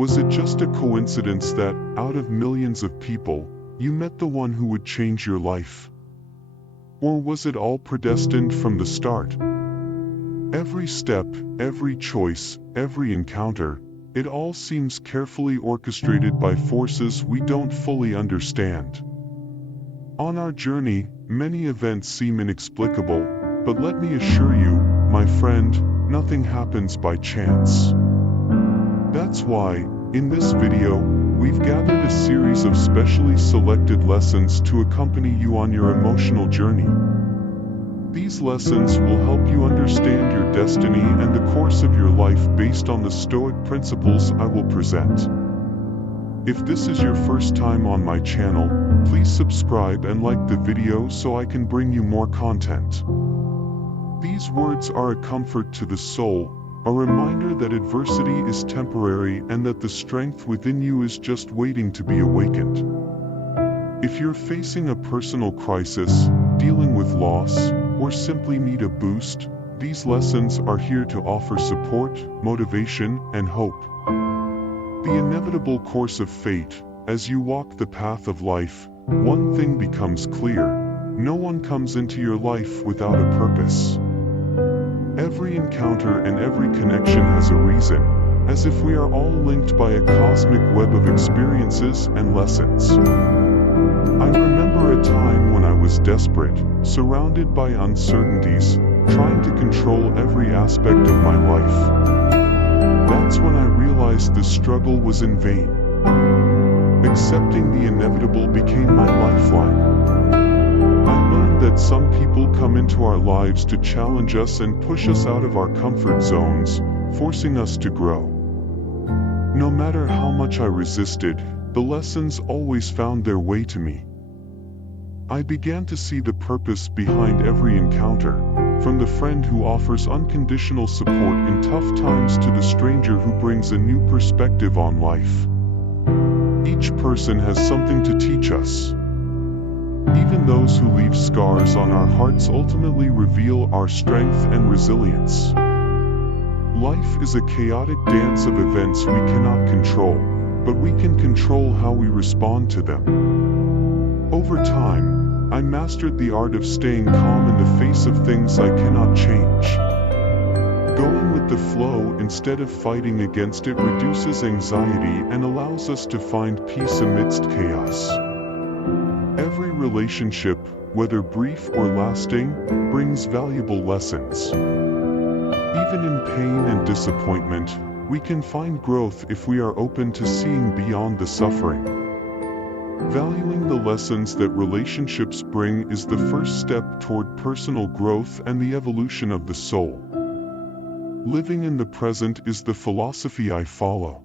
Was it just a coincidence that, out of millions of people, you met the one who would change your life? Or was it all predestined from the start? Every step, every choice, every encounter, it all seems carefully orchestrated by forces we don't fully understand. On our journey, many events seem inexplicable, but let me assure you, my friend, nothing happens by chance. That's why, in this video, we've gathered a series of specially selected lessons to accompany you on your emotional journey. These lessons will help you understand your destiny and the course of your life based on the Stoic principles I will present. If this is your first time on my channel, please subscribe and like the video so I can bring you more content. These words are a comfort to the soul, a reminder that adversity is temporary and that the strength within you is just waiting to be awakened. If you're facing a personal crisis, dealing with loss, or simply need a boost, these lessons are here to offer support, motivation, and hope. The inevitable course of fate, as you walk the path of life, one thing becomes clear: no one comes into your life without a purpose. Every encounter and every connection has a reason, as if we are all linked by a cosmic web of experiences and lessons. I remember a time when I was desperate, surrounded by uncertainties, trying to control every aspect of my life. That's when I realized the struggle was in vain. Accepting the inevitable became my lifeline. I learned that some people come into our lives to challenge us and push us out of our comfort zones, forcing us to grow. No matter how much I resisted, the lessons always found their way to me. I began to see the purpose behind every encounter, from the friend who offers unconditional support in tough times to the stranger who brings a new perspective on life. Each person has something to teach us. Even those who leave scars on our hearts ultimately reveal our strength and resilience. Life is a chaotic dance of events we cannot control, but we can control how we respond to them. Over time, I mastered the art of staying calm in the face of things I cannot change. Going with the flow instead of fighting against it reduces anxiety and allows us to find peace amidst chaos. Every relationship, whether brief or lasting, brings valuable lessons. Even in pain and disappointment, we can find growth if we are open to seeing beyond the suffering. Valuing the lessons that relationships bring is the first step toward personal growth and the evolution of the soul. Living in the present is the philosophy I follow.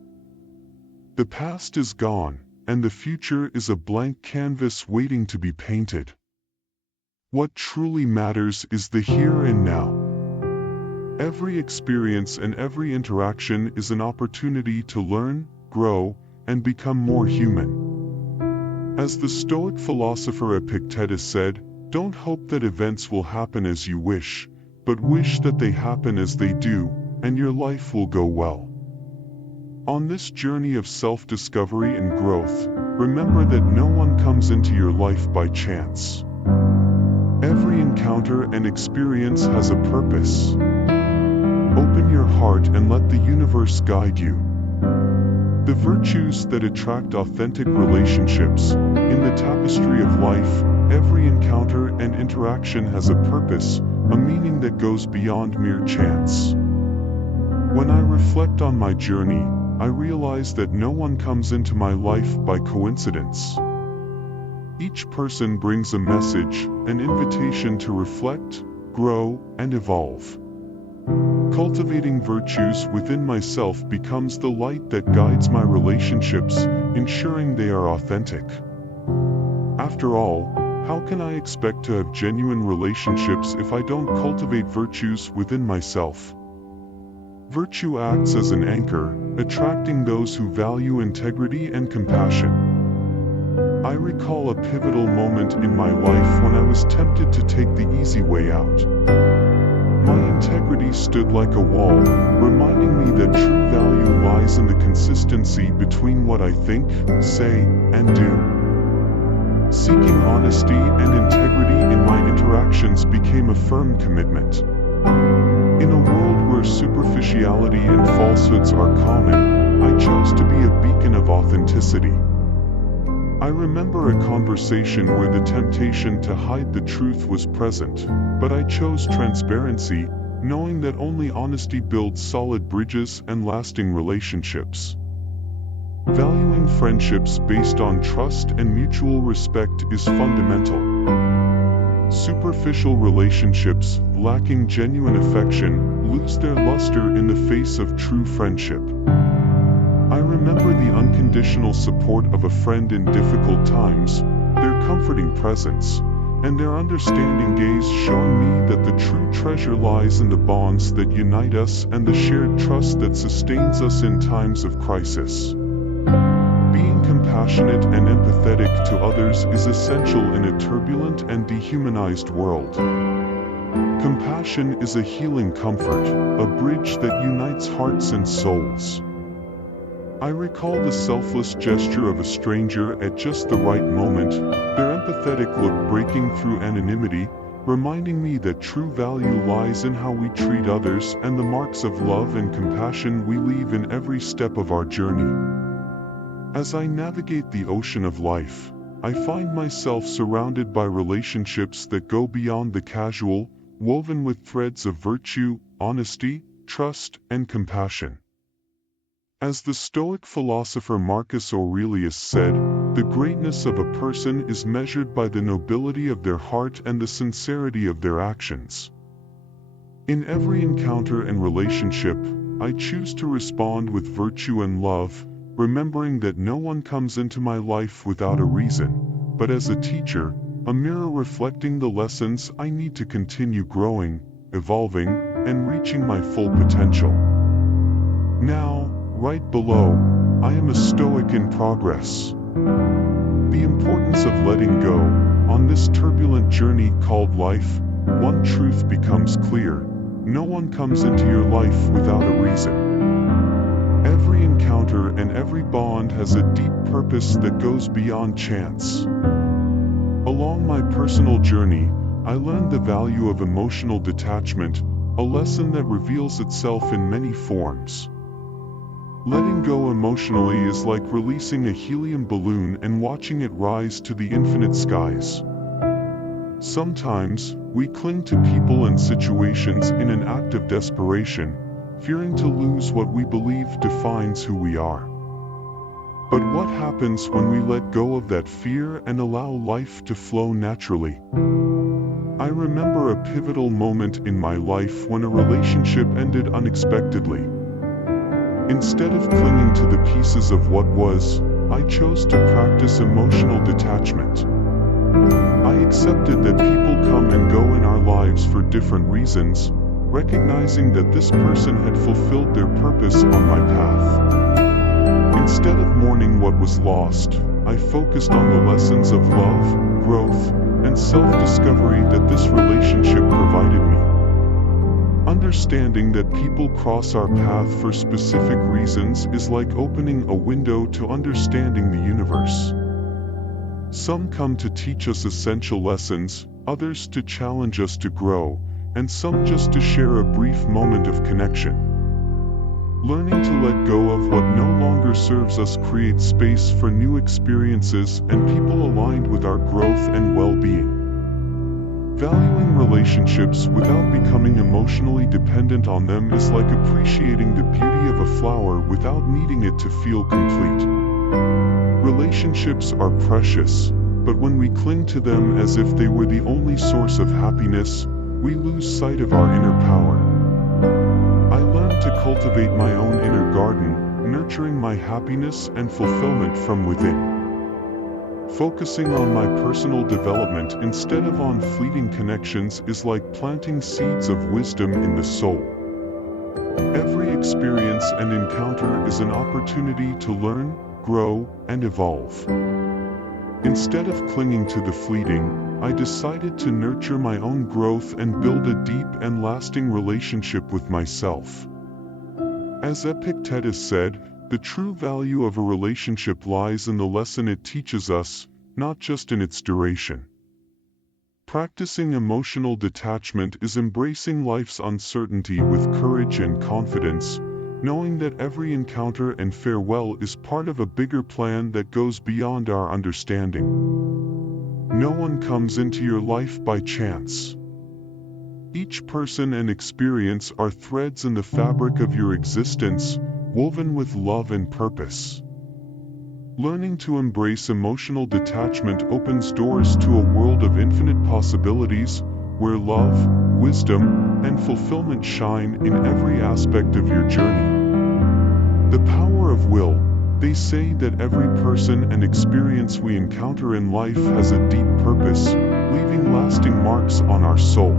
The past is gone, and the future is a blank canvas waiting to be painted. What truly matters is the here and now. Every experience and every interaction is an opportunity to learn, grow, and become more human. As the Stoic philosopher Epictetus said, "Don't hope that events will happen as you wish, but wish that they happen as they do, and your life will go well." On this journey of self-discovery and growth, remember that no one comes into your life by chance. Every encounter and experience has a purpose. Open your heart and let the universe guide you. The virtues that attract authentic relationships. In the tapestry of life, every encounter and interaction has a purpose, a meaning that goes beyond mere chance. When I reflect on my journey, I realize that no one comes into my life by coincidence. Each person brings a message, an invitation to reflect, grow, and evolve. Cultivating virtues within myself becomes the light that guides my relationships, ensuring they are authentic. After all, how can I expect to have genuine relationships if I don't cultivate virtues within myself? Virtue acts as an anchor, attracting those who value integrity and compassion. I recall a pivotal moment in my life when I was tempted to take the easy way out. My integrity stood like a wall, reminding me that true value lies in the consistency between what I think, say, and do. Seeking honesty and integrity in my interactions became a firm commitment. In a world where superficiality and falsehoods are common, I chose to be a beacon of authenticity. I remember a conversation where the temptation to hide the truth was present, but I chose transparency, knowing that only honesty builds solid bridges and lasting relationships. Valuing friendships based on trust and mutual respect is fundamental. Superficial relationships, lacking genuine affection, lose their luster in the face of true friendship. I remember the unconditional support of a friend in difficult times, their comforting presence, and their understanding gaze showing me that the true treasure lies in the bonds that unite us and the shared trust that sustains us in times of crisis. Being compassionate and empathetic to others is essential in a turbulent and dehumanized world. Compassion is a healing comfort, a bridge that unites hearts and souls. I recall the selfless gesture of a stranger at just the right moment, their empathetic look breaking through anonymity, reminding me that true value lies in how we treat others and the marks of love and compassion we leave in every step of our journey. As I navigate the ocean of life, I find myself surrounded by relationships that go beyond the casual, woven with threads of virtue, honesty, trust, and compassion. As the Stoic philosopher Marcus Aurelius said, the greatness of a person is measured by the nobility of their heart and the sincerity of their actions. In every encounter and relationship, I choose to respond with virtue and love, remembering that no one comes into my life without a reason, but as a teacher, a mirror reflecting the lessons I need to continue growing, evolving, and reaching my full potential. Now, right below, I am a Stoic in progress. The importance of letting go. On this turbulent journey called life, one truth becomes clear: no one comes into your life without a reason. Every encounter and every bond has a deep purpose that goes beyond chance. Along my personal journey, I learned the value of emotional detachment, a lesson that reveals itself in many forms. Letting go emotionally is like releasing a helium balloon and watching it rise to the infinite skies. Sometimes, we cling to people and situations in an act of desperation, fearing to lose what we believe defines who we are. But what happens when we let go of that fear and allow life to flow naturally? I remember a pivotal moment in my life when a relationship ended unexpectedly. Instead of clinging to the pieces of what was, I chose to practice emotional detachment. I accepted that people come and go in our lives for different reasons, recognizing that this person had fulfilled their purpose on my path. Instead of mourning what was lost, I focused on the lessons of love, growth, and self-discovery that this relationship provided me. Understanding that people cross our path for specific reasons is like opening a window to understanding the universe. Some come to teach us essential lessons, others to challenge us to grow, and some just to share a brief moment of connection. Learning to let go of what no longer serves us creates space for new experiences and people aligned with our growth and well-being. Valuing relationships without becoming emotionally dependent on them is like appreciating the beauty of a flower without needing it to feel complete. Relationships are precious, but when we cling to them as if they were the only source of happiness, we lose sight of our inner power. I learned to cultivate my own inner garden, nurturing my happiness and fulfillment from within. Focusing on my personal development instead of on fleeting connections is like planting seeds of wisdom in the soul. Every experience and encounter is an opportunity to learn, grow, and evolve. Instead of clinging to the fleeting, I decided to nurture my own growth and build a deep and lasting relationship with myself. As Epictetus said, the true value of a relationship lies in the lesson it teaches us, not just in its duration. Practicing emotional detachment is embracing life's uncertainty with courage and confidence, knowing that every encounter and farewell is part of a bigger plan that goes beyond our understanding. No one comes into your life by chance. Each person and experience are threads in the fabric of your existence, woven with love and purpose. Learning to embrace emotional detachment opens doors to a world of infinite possibilities, where love, wisdom, and fulfillment shine in every aspect of your journey. The power of will. They say that every person and experience we encounter in life has a deep purpose, leaving lasting marks on our soul.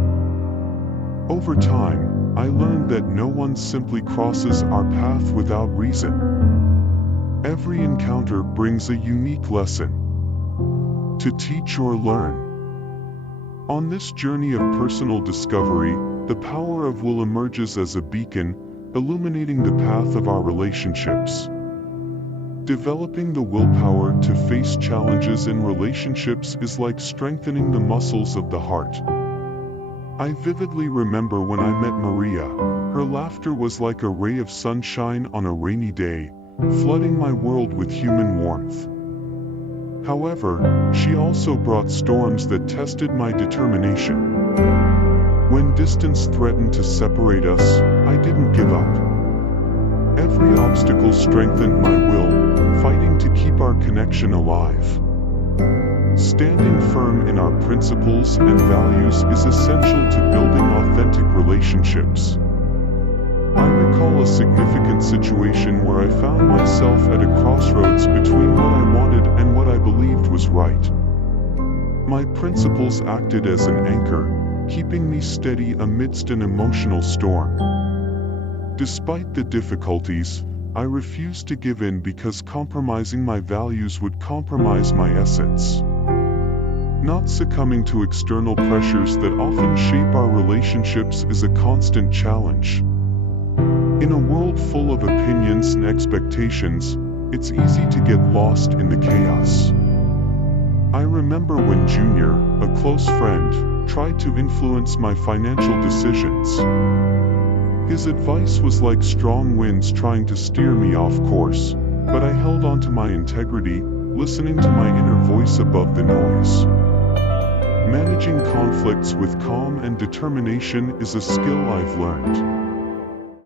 Over time, I learned that no one simply crosses our path without reason. Every encounter brings a unique lesson to teach or learn. On this journey of personal discovery, the power of will emerges as a beacon, illuminating the path of our relationships. Developing the willpower to face challenges in relationships is like strengthening the muscles of the heart. I vividly remember when I met Maria. Her laughter was like a ray of sunshine on a rainy day, flooding my world with human warmth. However, she also brought storms that tested my determination. When distance threatened to separate us, I didn't give up. Every obstacle strengthened my will, fighting to keep our connection alive. Standing firm in our principles and values is essential to building authentic relationships. I recall a significant situation where I found myself at a crossroads between what I wanted and what I believed was right. My principles acted as an anchor, keeping me steady amidst an emotional storm. Despite the difficulties, I refused to give in because compromising my values would compromise my essence. Not succumbing to external pressures that often shape our relationships is a constant challenge. In a world full of opinions and expectations, it's easy to get lost in the chaos. I remember when Junior, a close friend, tried to influence my financial decisions. His advice was like strong winds trying to steer me off course, but I held on to my integrity, listening to my inner voice above the noise. Managing conflicts with calm and determination is a skill I've learned.